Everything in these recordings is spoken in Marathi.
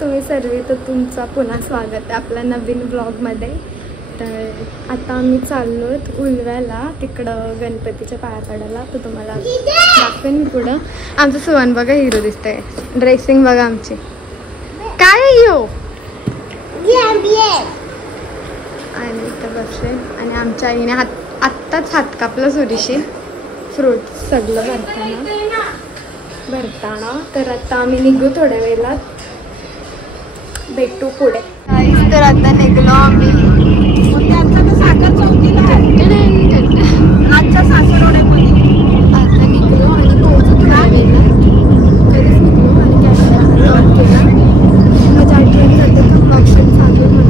तुम्ही सर्व तर तुमचा पुन्हा स्वागत आहे आपल्या नवीन ब्लॉगमध्ये. तर आता आम्ही चाललो उलव्याला, तिकडं गणपतीच्या पाया पडायला. तर तुम्हाला दाखवेन मी पुढं. आमचं सुवन बघा हिरो दिसतंय, ड्रेसिंग बघा आमची काय हो. आणि इथं बसले आणि आमच्या आईने आत्ताच हात कापला सुरीशी फ्रूट सगळं भरताना. तर आता आम्ही निघू थोड्या वेळात, भेटू पुढे. तर आता निघलो आम्ही साखर चौकीला, आजच्या सासरवाड्यामध्ये. आता निघलो आणि पोहोचू थोड्या वेळेला. कधीच निघलो आणि कॅमेरा ऑन केला. माझ्या आठवण जाते का फंक्शन चालू म्हणून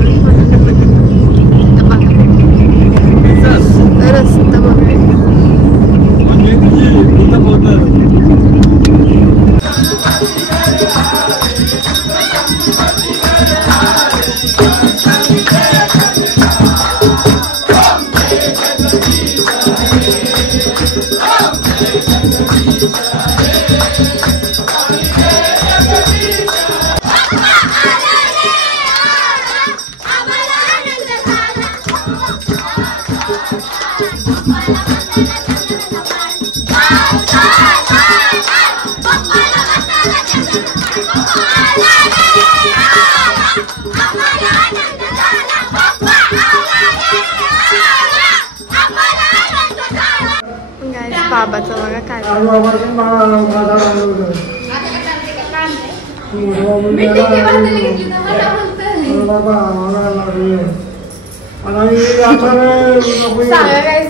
रस्ता बघ. बाबाचं बघा काय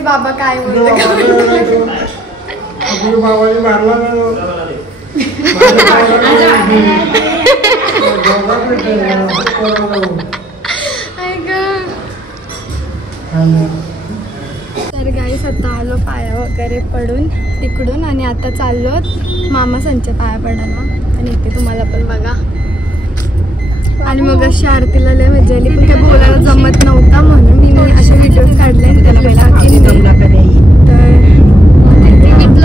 बाबा काय तर गाईस आता आलो पाया वगैरे पडून तिकडून आणि आता चाललो मामा संच्या पाया पडायला. आणि इथे तुम्हाला पण बघा. आणि मग अशी आरतीला लय मजा आली, पण काही बोलायला जमत नव्हता म्हणून मी असे व्हिडिओज काढले त्याला पहिला तर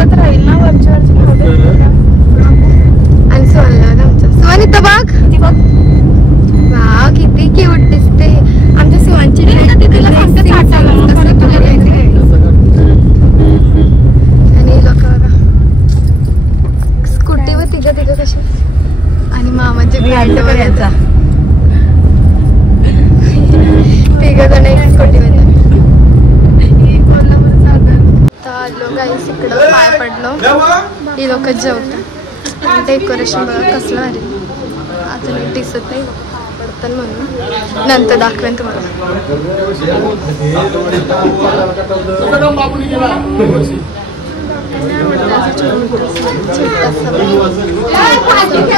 तर राहील ना वरच्या आणि सोनला आमच्या सोन इथं बघ. वा किती क्यूट दिसते आमच्या सोनची. आणि लोक बघा स्कूटीवर तिघं कशी. आणि मामाचे ब्रँड बघायचा तिघं जण एक स्कूटीवर. तर आलो गाईस इकडं पाय पडलो. ही लोक जेवतात. डेकोरेशन बघा कसलं भारी. अजून दिसत नाही पडतं म्हणून नंतर दाखवेन तुम्हाला.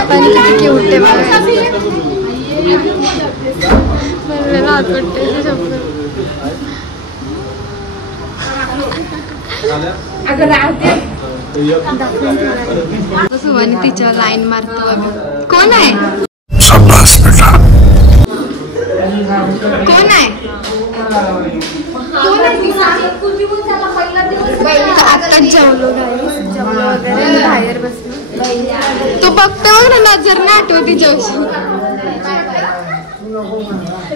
आणि किती क्यूट आहे बघा. सुवानी तिच्या लाईन मारतो. कोण आहे कोण आहे आता जेवलो वगैरे बाहेर बसलो. तू बघतो ना नजर ना आठवती जेवशी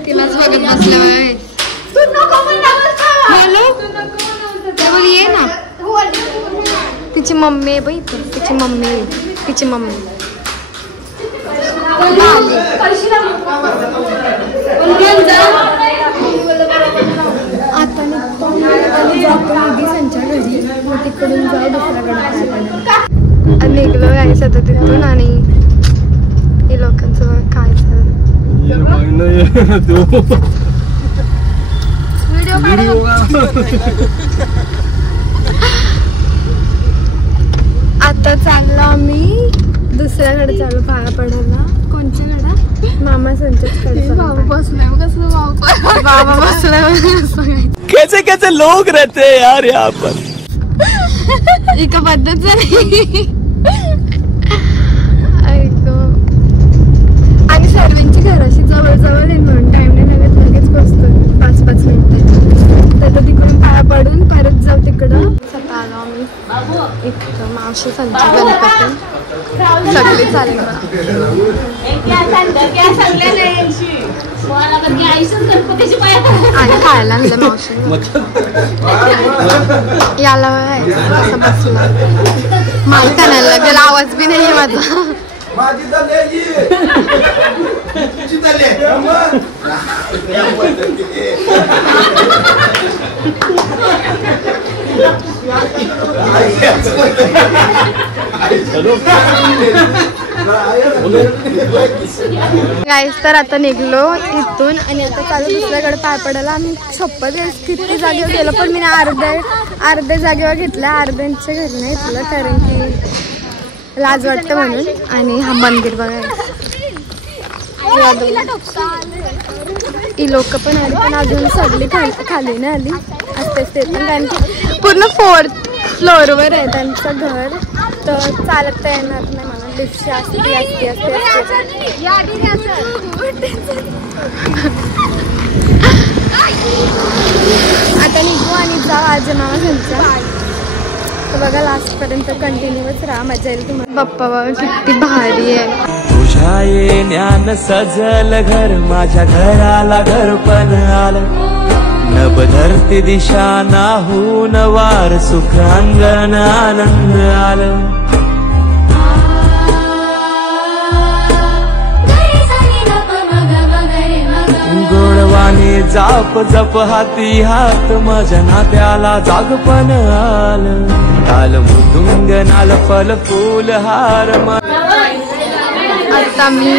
तिलाच बघत बसल्या. बोल ये ना. तिची मम्मी आहे बाई, तिची मम्मी आता जातो संच्या घरी. मग तिकडून जाऊ दुसऱ्याकडे निघलो यायचं आता तिथून. आणि हे लोकांचं काय व्हिडिओ आता चाललो आम्ही दुसऱ्याकडे चालू पाया पडायला. कोणच्या कडे मामा संच्याकडे. बाबा बसलाय कसं बाबा बसलाय. कैसे कैसे लोग रहते हैं यार यहाँ पर. एका पद्धत नाही. आणि सर्वांची घराशी जवळ आहे म्हणून टाइम नाही लागत, लगेच बसतो 5-5 मिनिटं. तर तिकडून पाया पडून परत जाऊ तिकडं. स्वतः आलो आम्ही इथं मावशी संच गणपती. सगळी चालली आणि खायला आणलं मावशी याला असं बसला माल कानायला गेला आवाज बी नाही माझा गाईस तर आता निघलो इथून आणि आता चालू दुसऱ्याकडे पाय पडायला आम्ही शपथ किती जागेवर गेलो पण मी अर्ध्या जागेवर घेतल्या अर्ध्यांच्या घरी नाही घेतलं कारण की लाज वाटतं म्हणून आणि हा मंदिर बघायला ही लोक पण आली पण अजून सगळी खाली नाही आली असतेच ते पण कारण की पूर्ण 4th फ्लोअरवर आहे त्यांचं घर तर चालत येणार नाही मला लिफ्ट असते आता निघू आणि जाऊ आजी मामा घरच्या तर बघा लास्ट पर्यंत कंटिन्यूच राहा मजा येईल तुम्हाला बाप्पा बाबा किती भारी आहे तुझ्या येण्यान सजल घर माझ्या घराला घर पण आलं नभ धरती दिशा नाहून वार सुख अंगण आनंद आलं गोडवाने जाप जप हाती हात माझ्या नात्याला जागपण आलं ताल मृदुंग नाल फल फूल हार आता मी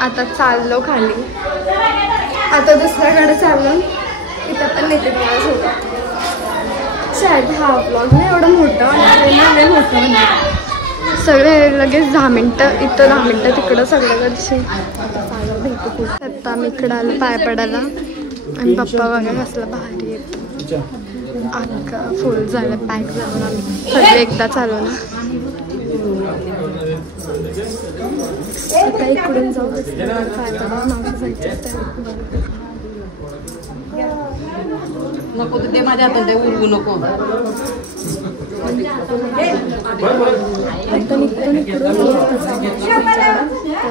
आता चाललो खाली आता दुसऱ्याकडे चाललो इथं पण नेते तुम्हाला शाळेत हा ब्लॉग नाही एवढं मोठं नाही मोठं सगळे लगेच 10 मिनटं इथं 10 मिनटं तिकडं सगळ्याकडचे आता चालू भेटू खूप आता मी इकडं आलं पाय पडायला आणि पप्पा बघा कसलं भारी येतं अख्खा फुल झालं पॅक झालं आम्ही सगळे एकदा चालू ना आता इकडून जाऊ पाय पडा मावशी नको ते माझ्या हातात ते उरवू नको आता निघतो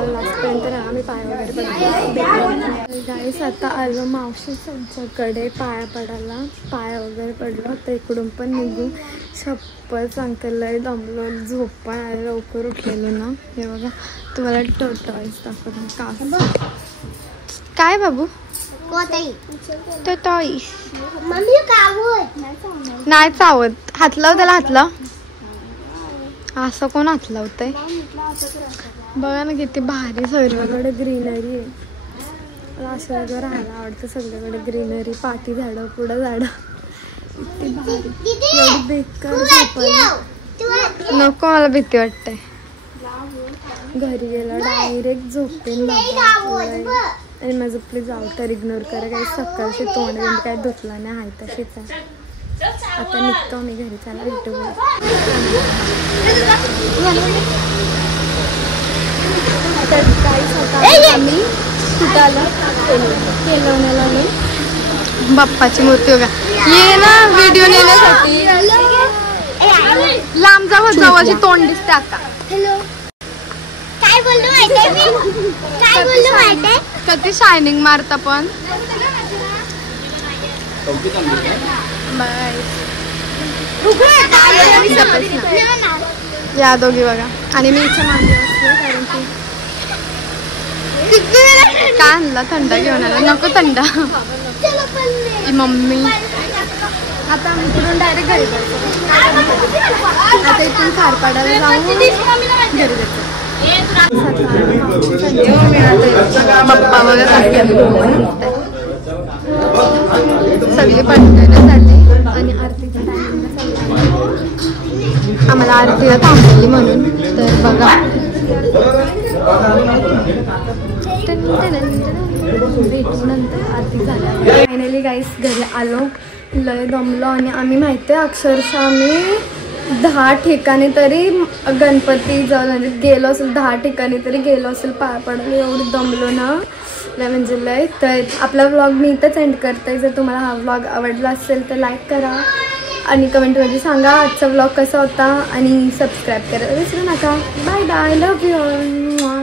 लास्टपर्यंत आम्ही पाय वगैरे पडलो गाईस आता आलो मावशीकडे पाया पडायला पाय वगैरे पडलो तर इकडून पण निघू शप्पथ अंकलला दमलो झोप पण आलं लवकर उठलेलो ना हे बघा तुम्हाला टॉयस दाखवतो का काय बाबू तो टॉयस नाही चावत हात लाव त्याला हात लाव असं कोण हात लावतंय बघा ना किती भारी सगळीकडे ग्रीनरी आहे मला असं वगैरे राहायला आवडतं सगळीकडे ग्रीनरी पाठी झाडं पुढं झाडं किती भारी एवढी बेकार नको मला भीती वाटते घरी गेला डायरेक्ट झोपेन बाबा आणि माझं प्लीज आउटर इग्नोर करा काही सकाळचे तोंड काही धुतलं नाही आहे तशीच आहे आता निघतो मी घरी चला भेटू तर काही सकाळी आम्ही कुठं आलो केलवण्याला आलो बाप्पाची मूर्ती बघा ये ना व्हिडिओ नेण्यासाठी लांब जावं जवळची तोंड दिसते आता काय बोललो माहिती कधी शायनिंग मारता पण या दोघी बघा आणि मी इथे मांडली असते कारण की काय आणला थंडा घेऊन आला नको थंडा मम्मी आता आम्ही इकडून डायरेक्ट घरी जायचं आता इथून खारपाड्याला जाऊन घरी जायचं पप्पा वगैरे सगळी पटकण्यासाठी आणि आरतीच्या टायमिंगला आम्हाला आरतीला थांबलेली म्हणून तर बघा नंतर आरती झाल्या फायनली गाईस घरी आलो लय दमलो आणि आम्ही माहिती आहे अक्षरशः आम्ही 10 ठिकाणी तरी गणपती म्हणजे गेलो असेल 10 ठिकाणी तरी गेलो असेल पाया पडायला एवढी दमलो ना लय म्हणजे लय. तर आपला व्लॉग मी इथंच एंड करते. जर तुम्हाला हा व्लॉग आवडला असेल तर लाईक करा आणि कमेंटमध्ये सांगा आजचा व्लॉग कसा होता आणि सबस्क्राईब करायला विसरू नका. Bye bye, love you all.